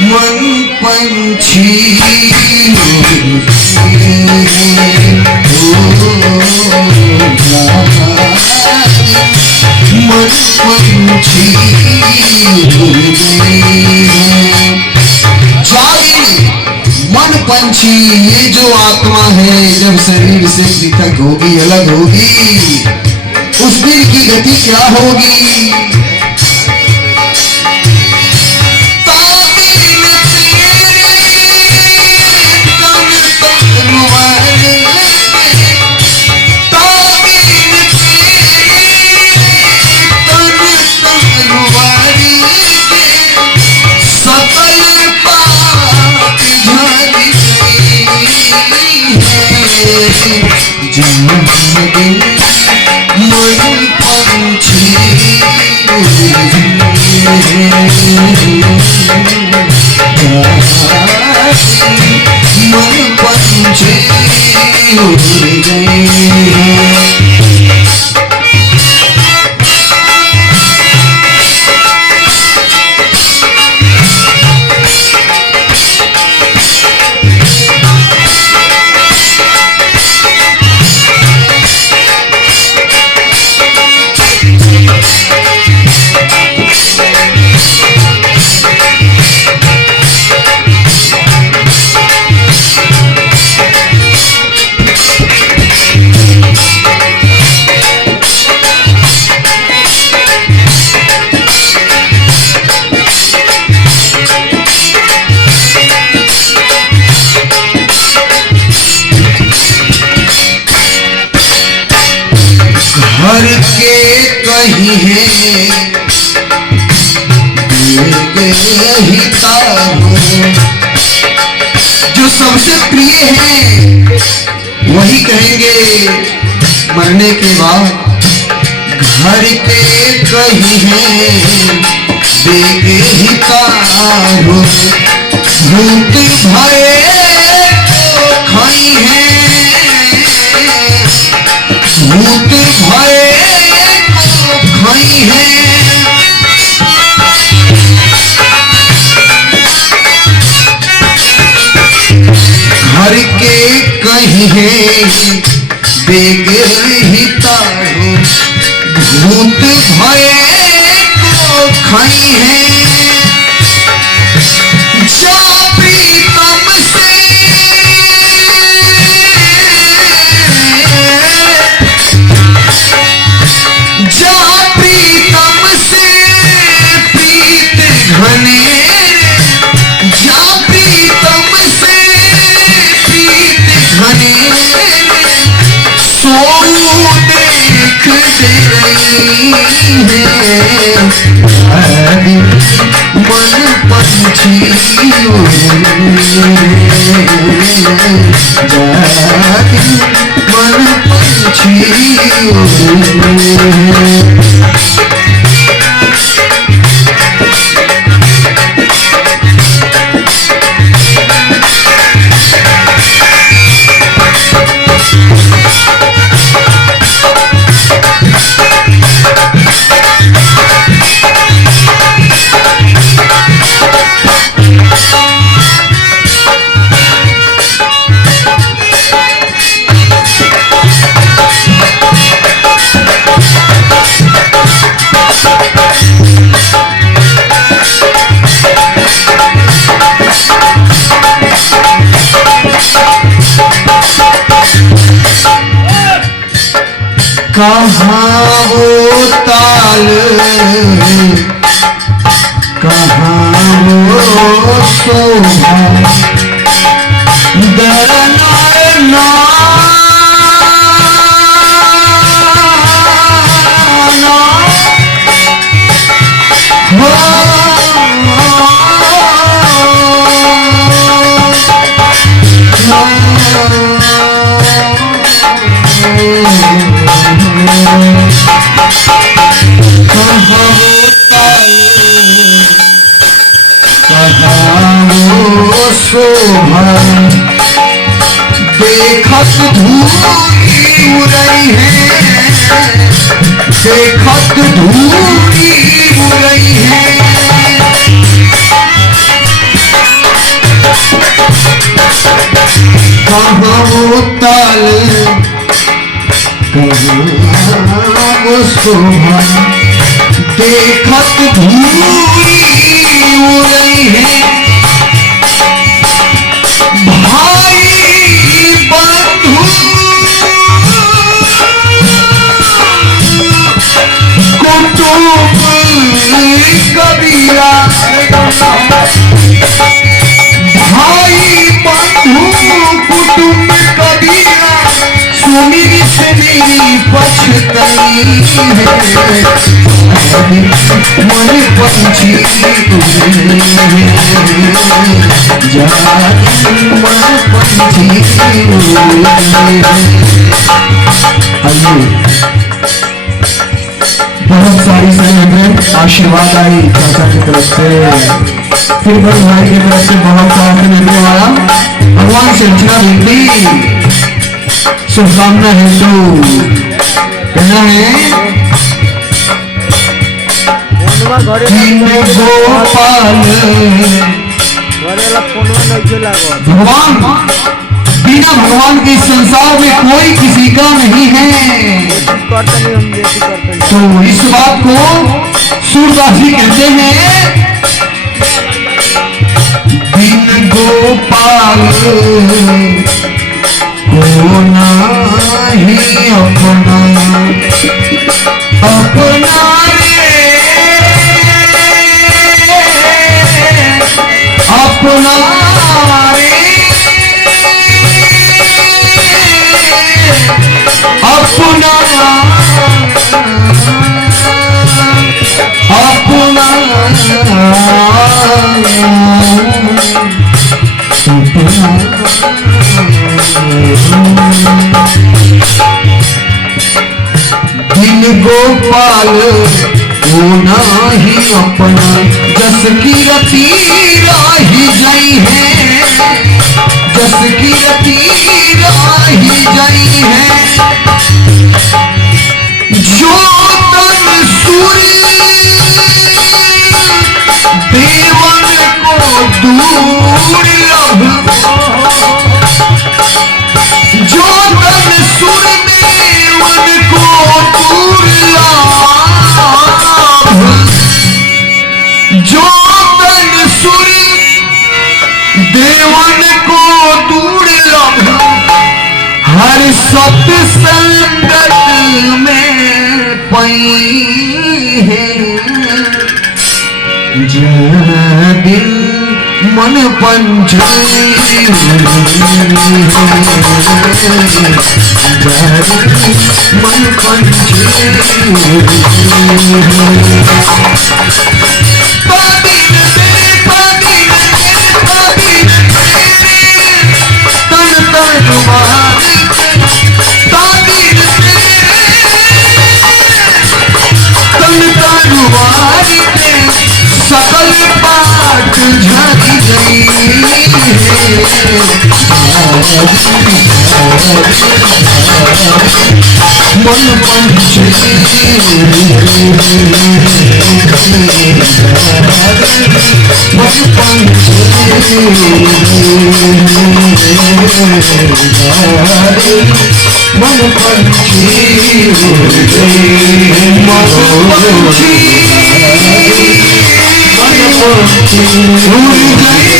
मन पंछी मन पंछी जागे मन पंछी। ये जो आत्मा है जब शरीर से पृथक होगी, अलग होगी, उस दिन की गति क्या होगी? मन पंछी मन पंछी उड़ गए। घर के कहीं है जो सबसे प्रिय है वही कहेंगे मरने के बाद। घर के कहीं है बेगहितारो भूख भये तो खाई है, भूत भये तो खाई है। घर के कहीं है बेगहितारो भूत भये तो खाई है। जा प्रीतम से घने जा प्रीतम से प्रीत घने सोनू देख दे रही है। मन पंछी मन पंछी कहाँ वो ताल कहाँ वो शोभा दरनाना हो शोभा देखत धूरी उड़ई है, देखत धूरी उड़ई है। कहाँ वो ताल कहाँ वो शोभा देखत धूरी उड़ई है। भाई बंधु कुटुंब कबीरा, भाई बंधु कुटुंब कबीरा सुनी से मेरी पछताई है। मन पंछी मन पंछी। बहुत सारी हमें आशीर्वाद आई चाचा की तरफ से, फिर बड़े भाई की तरफ से बहुत साथ मिलने वाला भगवान से अर्चना बेटी शुभकामना हेतु कहना है। भगवान बिना भगवान के संसार में कोई किसी का नहीं है। तो इस बात को सूरदास जी कहते हैं, बिन गोपाल को नहीं अपना अपना अपना रे अपना अपना दिन गोपाल होना ही अपना, जस की रति राही जई है, जस की रति राही जई है। जो तन सूर्य देवन को दुर्लभ, जो तन सूर्य देवन को दुर्लभ, जो तन सूर्य देवन को दुर्लभ, हर सत्संगत में पई है। दिल मन पंछी मन पंछी सकल पाठ झड़ गई मन पंछी मन पंछी मन पंछी उड़ गई